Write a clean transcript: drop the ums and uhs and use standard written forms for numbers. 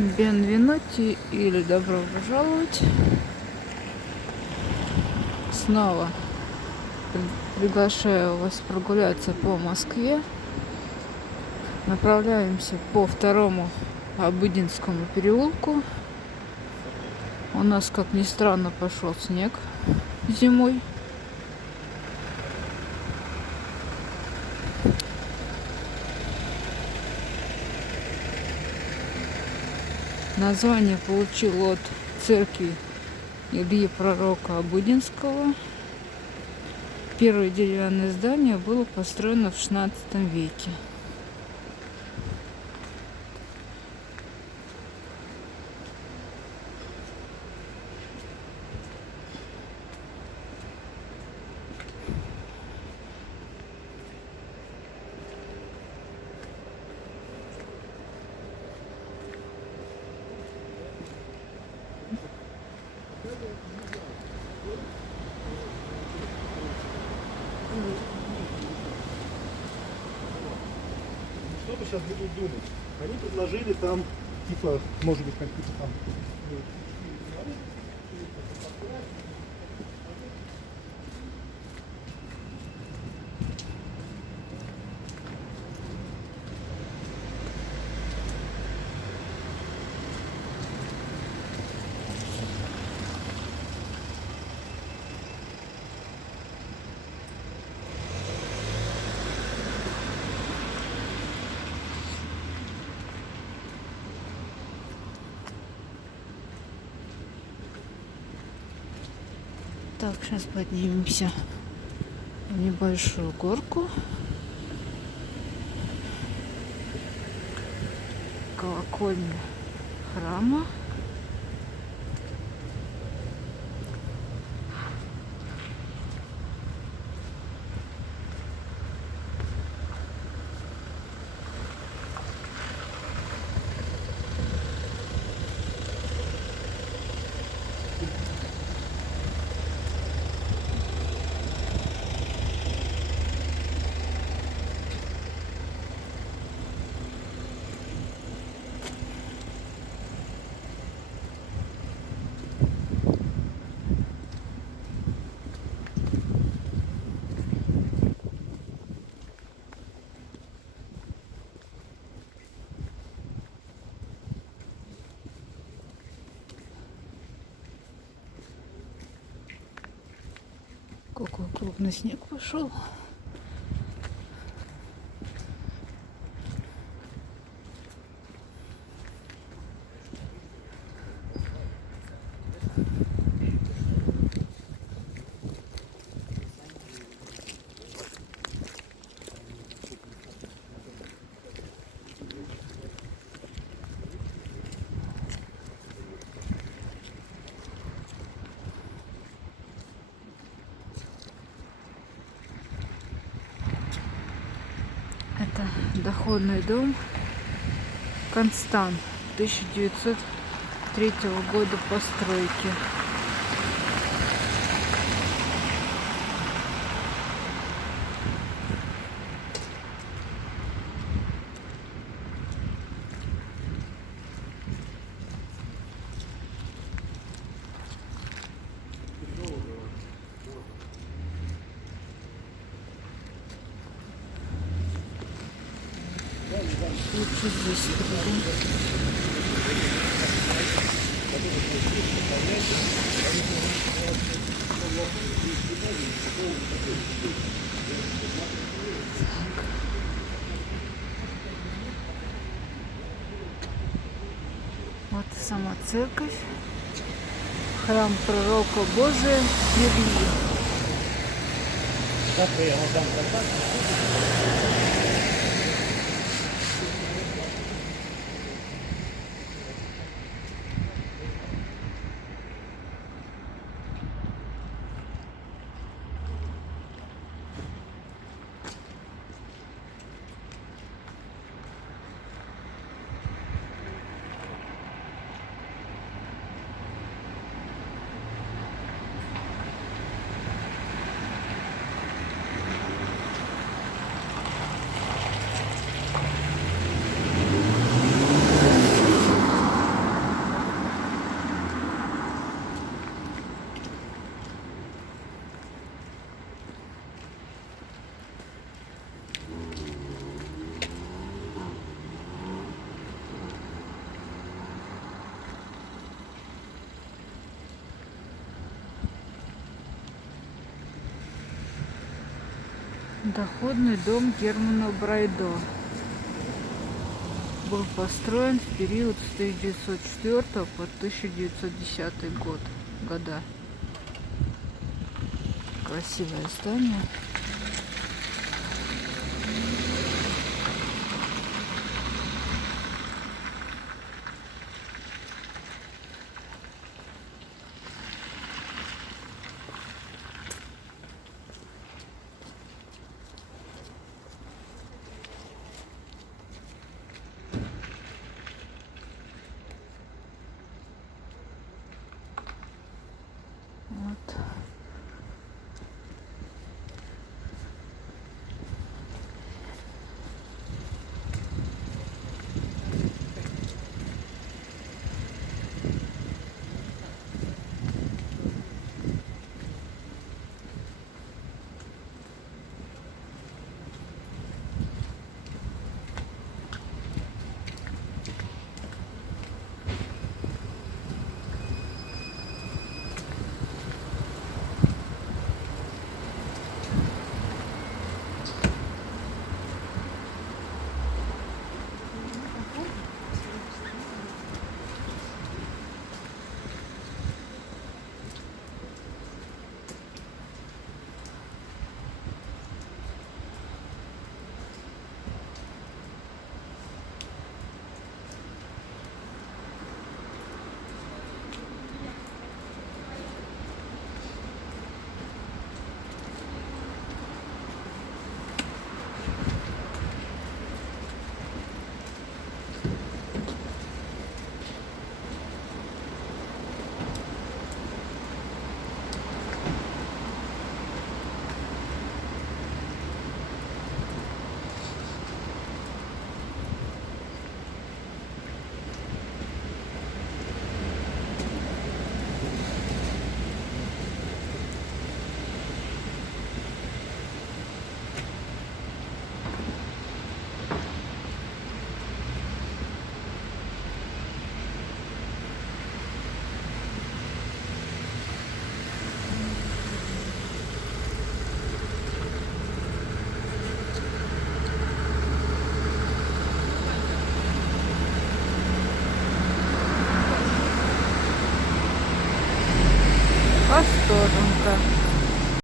Бенвенути или добро пожаловать. Снова приглашаю вас прогуляться по Москве. Направляемся по второму Обыденскому переулку. У нас, как ни странно, пошел снег зимой. Название получил от церкви Ильи Пророка Обыденского. Первое деревянное здание было построено в XVI веке. Что бы сейчас будут думать? Они предложили там, типа, может быть, какие-то там... Так, сейчас поднимемся в небольшую горку. Колокольня храма. Какой крупный снег пошел. Это доходный дом Констант 1903 года постройки. Лучше здесь придем. Вот и сама церковь. Храм пророка Божия Ильи. Доходный дом Германа Брайдо. Был построен в период с 1904 по 1910 года. Красивое здание. Вот. Восторженка.